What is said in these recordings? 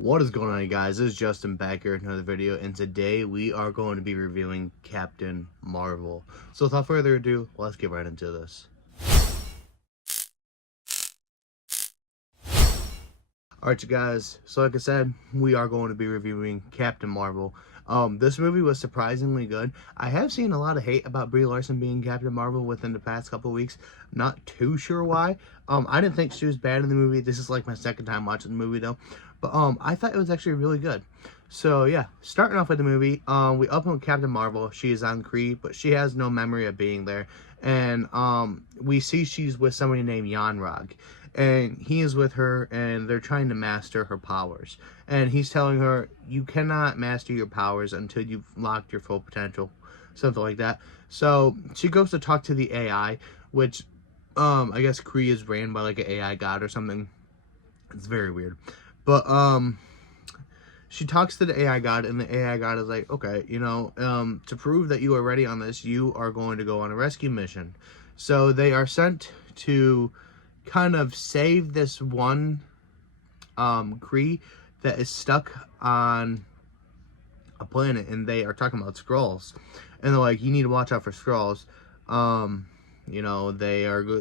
What is going on, you guys? This is Justin back here with another video, and today we are going to be reviewing Captain Marvel. So without further ado, let's get right into this. Alright, you guys, so like I said, we are going to be reviewing Captain Marvel. This movie was surprisingly good. I have seen a lot of hate about Brie Larson being Captain Marvel within the past couple of weeks. Not too sure why. I didn't think she was bad in the movie. This is like my second time watching the movie though. But I thought it was actually really good. So yeah, starting off with the movie, we open with Captain Marvel. She is on Kree, but she has no memory of being there. And we see she's with somebody named Yanrog. And he is with her, and they're trying to master her powers. And he's telling her, you cannot master your powers until you've locked your full potential. Something like that. So she goes to talk to the AI, which I guess Kree is ran by like an AI god or something. It's very weird. But she talks to the AI god, and the AI god is like, okay, to prove that you are ready on this, you are going to go on a rescue mission. So they are sent to kind of save this one Kree that is stuck on a planet, and they are talking about Skrulls, and they're like, you need to watch out for Skrulls.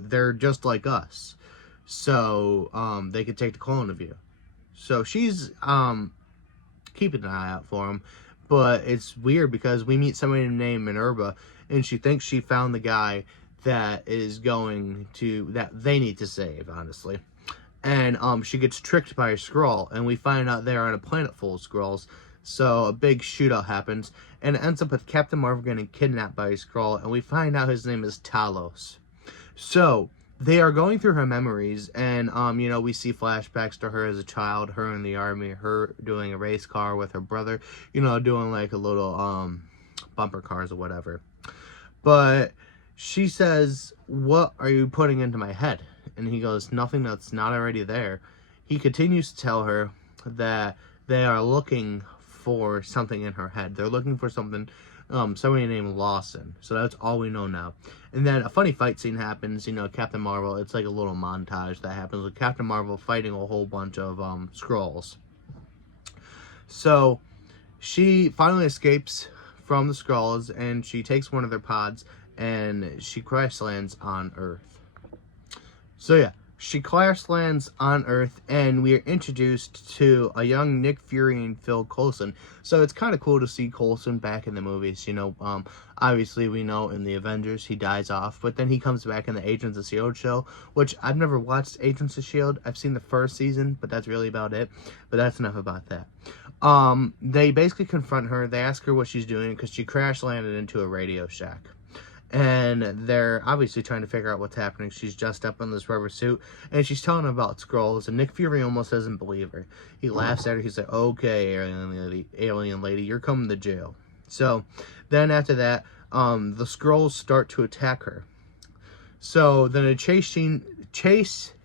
They're just like us, so they could take the clone of you. So she's keeping an eye out for him, but it's weird because we meet somebody named Minerva, and she thinks she found the guy that they need to save, honestly. And she gets tricked by a Skrull, and we find out they're on a planet full of Skrulls. So a big shootout happens, and it ends up with Captain Marvel getting kidnapped by a Skrull, and we find out his name is Talos. So they are going through her memories, and we see flashbacks to her as a child, her in the army, her doing a race car with her brother, doing like a little bumper cars or whatever. But she says, what are you putting into my head? And he goes, nothing that's not already there. He continues to tell her that they are looking for something in her head. They're looking for something, somebody named Lawson. So that's all we know now. And then a funny fight scene happens, Captain Marvel. It's like a little montage that happens with Captain Marvel fighting a whole bunch of Skrulls. So she finally escapes from the Skrulls, and she takes one of their pods, and she crash lands on Earth. So yeah, she crash lands on Earth, and we are introduced to a young Nick Fury and Phil Coulson. So it's kind of cool to see Coulson back in the movies. Obviously we know in the Avengers he dies off, but then he comes back in the Agents of S.H.I.E.L.D. show, which I've never watched Agents of S.H.I.E.L.D. I've seen the first season, but that's really about it. But that's enough about that. They basically confront her. They ask her what she's doing because she crash landed into a Radio Shack. And they're obviously trying to figure out what's happening. She's dressed up in this rubber suit, and she's telling them about Skrulls, and Nick Fury almost doesn't believe her. He laughs at her. He's like, okay, alien lady, you're coming to jail. So then after that, the Skrulls start to attack her. So then a chase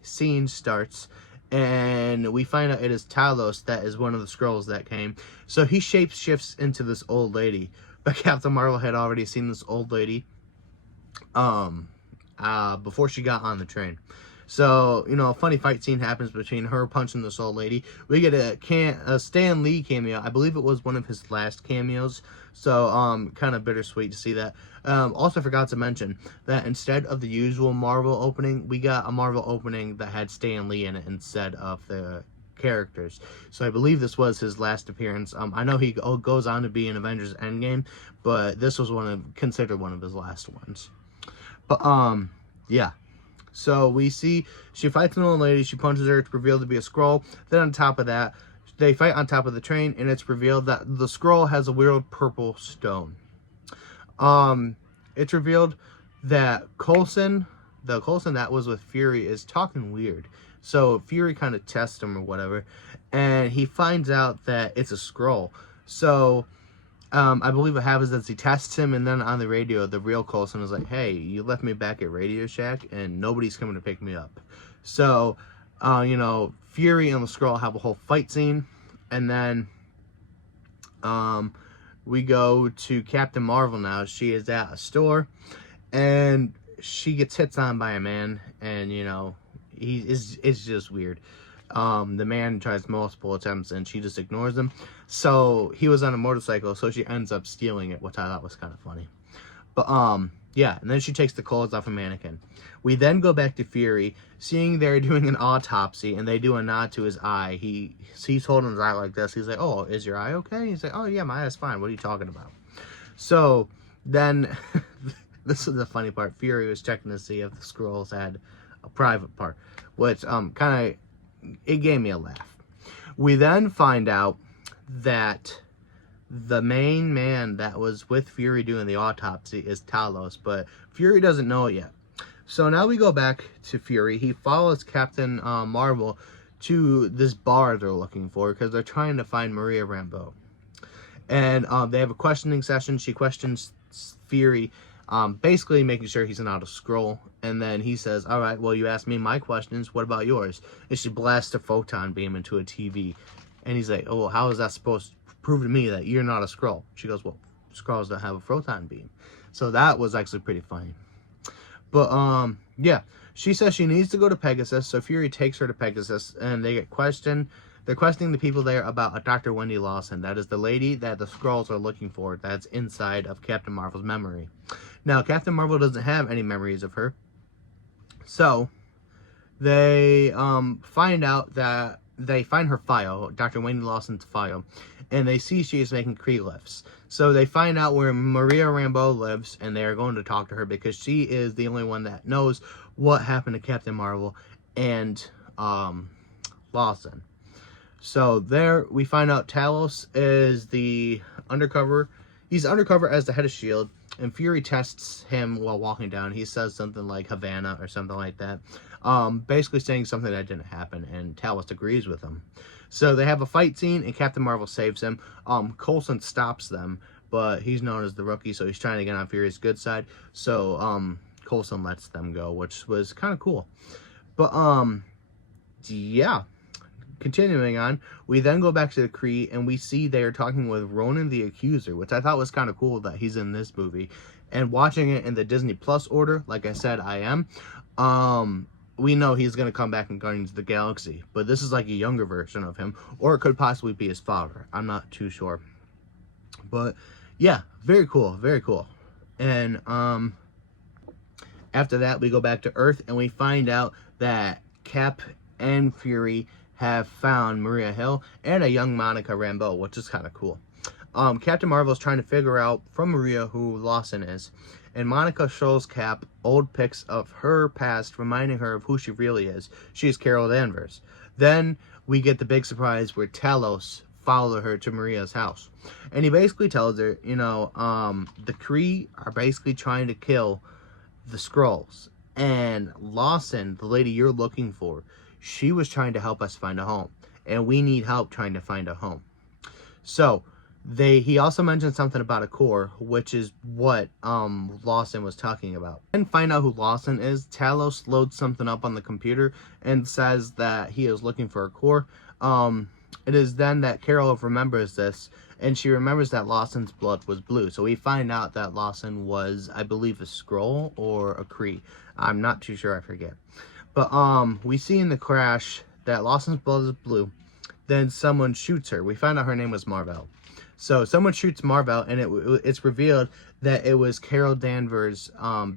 scene starts, and we find out it is Talos that is one of the Skrulls that came. So he shapeshifts into this old lady, but Captain Marvel had already seen this old lady before she got on the train. So, a funny fight scene happens between her punching this old lady. We get a Stan Lee cameo. I believe it was one of his last cameos. So, kind of bittersweet to see that. Also forgot to mention that instead of the usual Marvel opening, we got a Marvel opening that had Stan Lee in it instead of the characters. So I believe this was his last appearance. I know he goes on to be in Avengers Endgame, but this was considered one of his last ones. But yeah. So we see she fights an old lady, she punches her, it's revealed to be a Skrull. Then on top of that, they fight on top of the train, and it's revealed that the Skrull has a weird purple stone. It's revealed that the Coulson that was with Fury, is talking weird. So Fury kind of tests him or whatever, and he finds out that it's a Skrull. So I believe what happens is he tests him, and then on the radio, the real Coulson is like, hey, you left me back at Radio Shack, and nobody's coming to pick me up. So, Fury and the Skrull have a whole fight scene, and then we go to Captain Marvel now. She is at a store, and she gets hit on by a man, and, it's just weird. The man tries multiple attempts and she just ignores him. So he was on a motorcycle, so she ends up stealing it, which I thought was kind of funny. But yeah, and then she takes the clothes off a mannequin. We then go back to Fury, seeing they're doing an autopsy, and they do a nod to his eye. He's holding his eye like this. He's like, "Oh, is your eye okay?" He's like, "Oh yeah, my eye's fine. What are you talking about?" So then, this is the funny part. Fury was checking to see if the Skrulls had a private part, which kind of, it gave me a laugh. We then find out that the main man that was with Fury doing the autopsy is Talos, but Fury doesn't know it yet. So now we go back to Fury. He follows Captain Marvel to this bar they're looking for because they're trying to find Maria Rambeau. And they have a questioning session. She questions Fury, basically making sure he's not a Skrull. And then he says, "All right, well, you asked me my questions. What about yours?" And she blasts a photon beam into a TV. And he's like, "Oh, well, how is that supposed to prove to me that you're not a Skrull?" She goes, "Well, Skrulls don't have a photon beam." So that was actually pretty funny. But yeah, she says she needs to go to Pegasus, so Fury takes her to Pegasus, and they get questioned. They're questioning the people there about a Dr. Wendy Lawson. That is the lady that the Skrulls are looking for, that's inside of Captain Marvel's memory. Now, Captain Marvel doesn't have any memories of her, so they find out that they find her file, Dr. Wendy Lawson's file, and they see she is making Kree lifts. So they find out where Maria Rambeau lives, and they are going to talk to her because she is the only one that knows what happened to Captain Marvel and Lawson. So there we find out Talos is the undercover. He's undercover as the head of S.H.I.E.L.D. And Fury tests him while walking down. He says something like Havana or something like that. Basically saying something that didn't happen. And Talos agrees with him. So they have a fight scene and Captain Marvel saves him. Coulson stops them. But he's known as the rookie. So he's trying to get on Fury's good side. So Coulson lets them go. Which was kind of cool. But yeah. Continuing on, we then go back to the Kree, and we see they are talking with Ronan the Accuser, which I thought was kind of cool that he's in this movie. And watching it in the Disney Plus order, like I said, I am. We know he's going to come back in Guardians of the Galaxy, but this is like a younger version of him, or it could possibly be his father. I'm not too sure. But yeah, very cool, very cool. And after that, we go back to Earth, and we find out that Cap and Fury have found Maria Hill and a young Monica Rambeau, which is kind of cool. Captain Marvel is trying to figure out from Maria who Lawson is, and Monica shows Cap old pics of her past, reminding her of who she really is. She's Carol Danvers. Then we get the big surprise where Talos followed her to Maria's house, and he basically tells her, you know, the Kree are basically trying to kill the Skrulls, and Lawson, the lady you're looking for, she was trying to help us find a home, and we need help trying to find a home. So he also mentioned something about a core, which is what Lawson was talking about. And find out who Lawson is. Talos loads something up on the computer and says that he is looking for a core. It is then that Carol remembers this, and she remembers that Lawson's blood was blue. So we find out that Lawson was, I believe, a Skrull or a Kree. I'm not too sure, I forget. But we see in the crash that Lawson's blood is blue. Then someone shoots her. We find out her name was Mar-Vell. So someone shoots Mar-Vell, and it's revealed that it was Carol Danvers'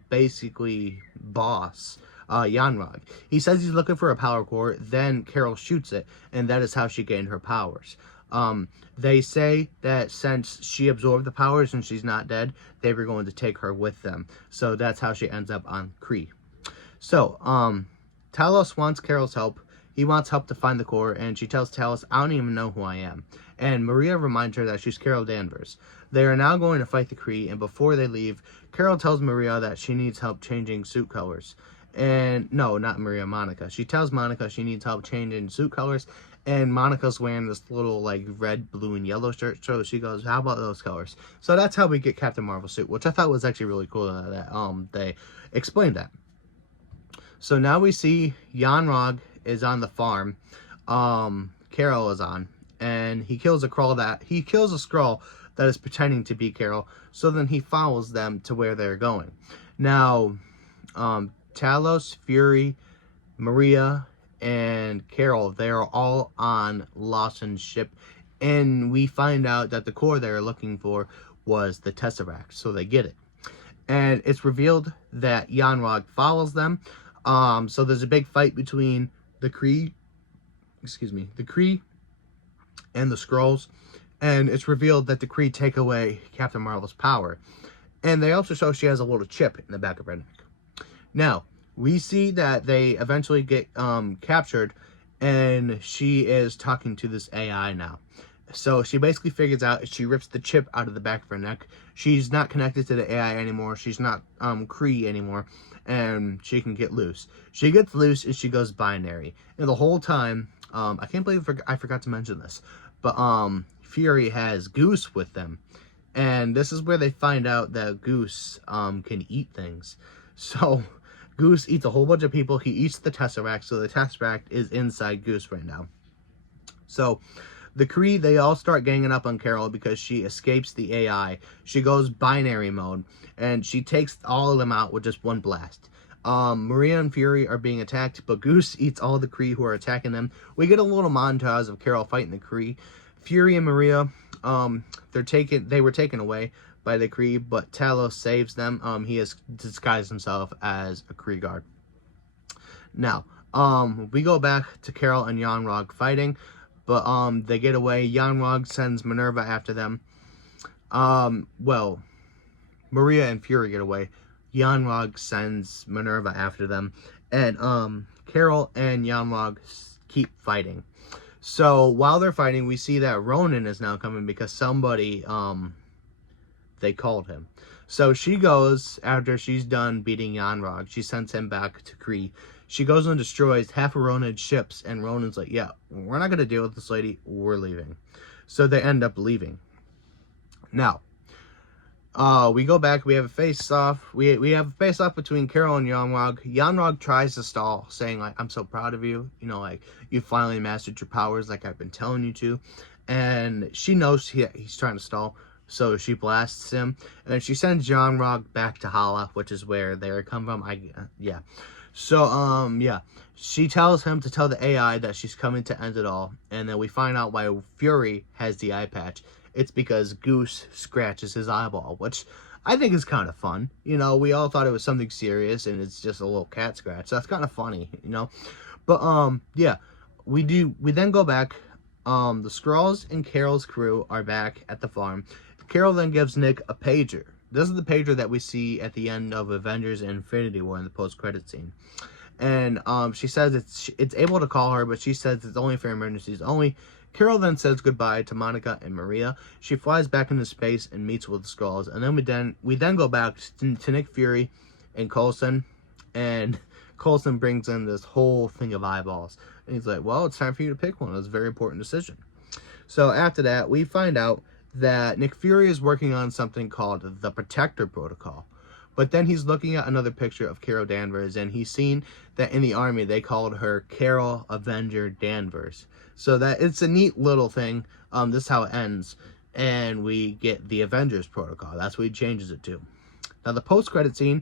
basically boss, Yanrog. He says he's looking for a power core. Then Carol shoots it, and that is how she gained her powers. They say that since she absorbed the powers and she's not dead, they were going to take her with them. So that's how she ends up on Kree. So, Talos wants Carol's help. He wants help to find the core, and she tells Talos, "I don't even know who I am." And Maria reminds her that she's Carol Danvers. They are now going to fight the Kree, and before they leave, Carol tells Maria that she needs help changing suit colors. And, no, not Maria, Monica. She tells Monica she needs help changing suit colors, and Monica's wearing this little, like, red, blue, and yellow shirt, so she goes, "How about those colors?" So that's how we get Captain Marvel's suit, which I thought was actually really cool that they explained that. So now we see Yanrog is on the farm. Carol is on, and he kills a Skrull that is pretending to be Carol. So then he follows them to where they're going. Now, Talos, Fury, Maria, and Carol, they're all on Lawson's ship, and we find out that the core they're looking for was the Tesseract, so they get it. And it's revealed that Yanrog follows them. So there's a big fight between the Kree, the Kree and the Skrulls, and it's revealed that the Kree take away Captain Marvel's power. And they also show she has a little chip in the back of her neck. Now, we see that they eventually get captured, and she is talking to this AI now. So she basically figures out, she rips the chip out of the back of her neck. She's not connected to the AI anymore. She's not Kree anymore, and she can get loose. She gets loose, and she goes binary. And the whole time, I can't believe I forgot to mention this, but Fury has Goose with them. And this is where they find out that Goose can eat things. So Goose eats a whole bunch of people. He eats the Tesseract, so the Tesseract is inside Goose right now. So the Kree, they all start ganging up on Carol because she escapes the AI. She goes binary mode, and she takes all of them out with just one blast. Maria and Fury are being attacked, but Goose eats all the Kree who are attacking them. We get a little montage of Carol fighting the Kree. Fury and Maria, they were taken away by the Kree, but Talos saves them. He has disguised himself as a Kree guard. Now, we go back to Carol and Yanrog fighting, but they get away. Yanrog sends Minerva after them. Well, Maria and Fury get away. Yanrog sends Minerva after them, and Carol and Yanrog keep fighting. So while they're fighting, we see that Ronan is now coming because somebody they called him. So she goes, after she's done beating Yanrog, she sends him back to Kree. She goes and destroys half of Ronan's ships, and Ronan's like, yeah, we're not going to deal with this lady, we're leaving. So they end up leaving. Now, we go back, we have a face-off. We have a face-off between Carol and Yanrog. Yanrog tries to stall, saying, like, I'm so proud of you. You know, like, you finally mastered your powers like I've been telling you to. And she knows he's trying to stall, so she blasts him. And then she sends Yanrog back to Hala, which is where they come from. Yeah. So, yeah. She tells him to tell the AI that she's coming to end it all. And then we find out why Fury has the eye patch. It's because Goose scratches his eyeball, which I think is kind of fun. You know, we all thought it was something serious, and it's just a little cat scratch. So that's kind of funny, you know. But, yeah. We then go back. The Skrulls and Carol's crew are back at the farm. Carol then gives Nick a pager. This is the pager that we see at the end of Avengers and Infinity War in the post-credit scene. And she says it's able to call her, but she says it's only for emergencies only. Carol then says goodbye to Monica and Maria. She flies back into space and meets with the Skrulls. And then we then go back to Nick Fury and Coulson. And Coulson brings in this whole thing of eyeballs. And he's like, well, it's time for you to pick one. It's a very important decision. So after that, we find out that Nick Fury is working on something called the Protector Protocol. But then he's looking at another picture of Carol Danvers, and he's seen that in the army they called her Carol Avenger Danvers. So that it's a neat little thing. This is how it ends. And we get the Avengers Protocol. That's what he changes it to. Now the post-credit scene,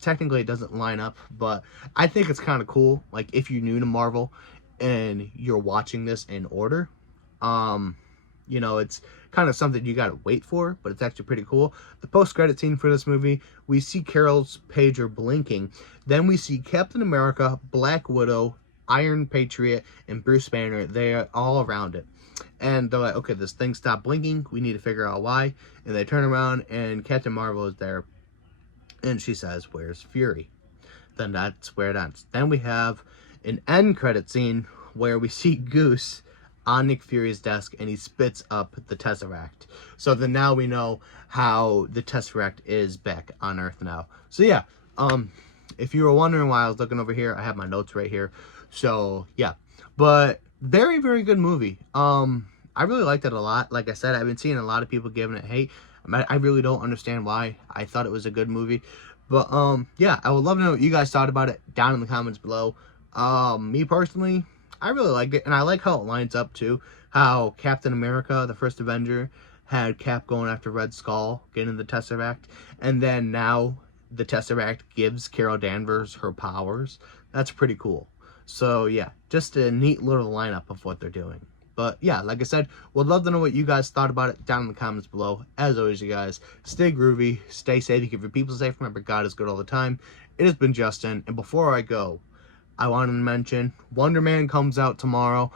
technically it doesn't line up, but I think it's kind of cool. Like, if you're new to Marvel and you're watching this in order, you know, it's kind of something you gotta wait for, but it's actually pretty cool. The post-credit scene for this movie, we see Carol's pager blinking. Then we see Captain America, Black Widow, Iron Patriot, and Bruce Banner. They're all around it. And they're like, okay, this thing stopped blinking. We need to figure out why. And they turn around, and Captain Marvel is there. And she says, where's Fury? Then that's where it ends. Then we have an end credit scene where we see Goose on Nick Fury's desk, and he spits up the Tesseract. So then now we know how the Tesseract is back on Earth now. So yeah, if you were wondering why I was looking over here, I have my notes right here. So yeah, but very, very good movie. I really liked it a lot. Like I said, I've been seeing a lot of people giving it hate. I really don't understand why. I thought it was a good movie. But yeah, I would love to know what you guys thought about it down in the comments below. Me personally, I really liked it, and I like how it lines up too. How Captain America, the first Avenger, had Cap going after Red Skull, getting the Tesseract, and then now the Tesseract gives Carol Danvers her powers. That's pretty cool. So yeah, just a neat little lineup of what they're doing. But yeah, like I said, would love to know what you guys thought about it down in the comments below. As always, you guys, stay groovy, stay safe, keep your people safe. Remember, God is good all the time. It has been Justin, and before I go, I wanted to mention Wonder Man comes out tomorrow,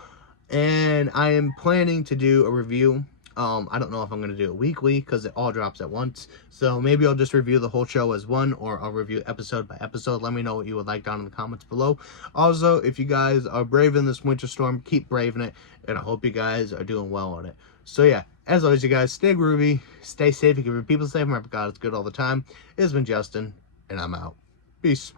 and I am planning to do a review. I don't know if I'm going to do it weekly because it all drops at once. So maybe I'll just review the whole show as one, or I'll review episode by episode. Let me know what you would like down in the comments below. Also, if you guys are braving this winter storm, keep braving it. And I hope you guys are doing well on it. So yeah, as always, you guys, stay groovy, stay safe, keep your people safe. Remember, God is good all the time. It's been Justin, and I'm out. Peace.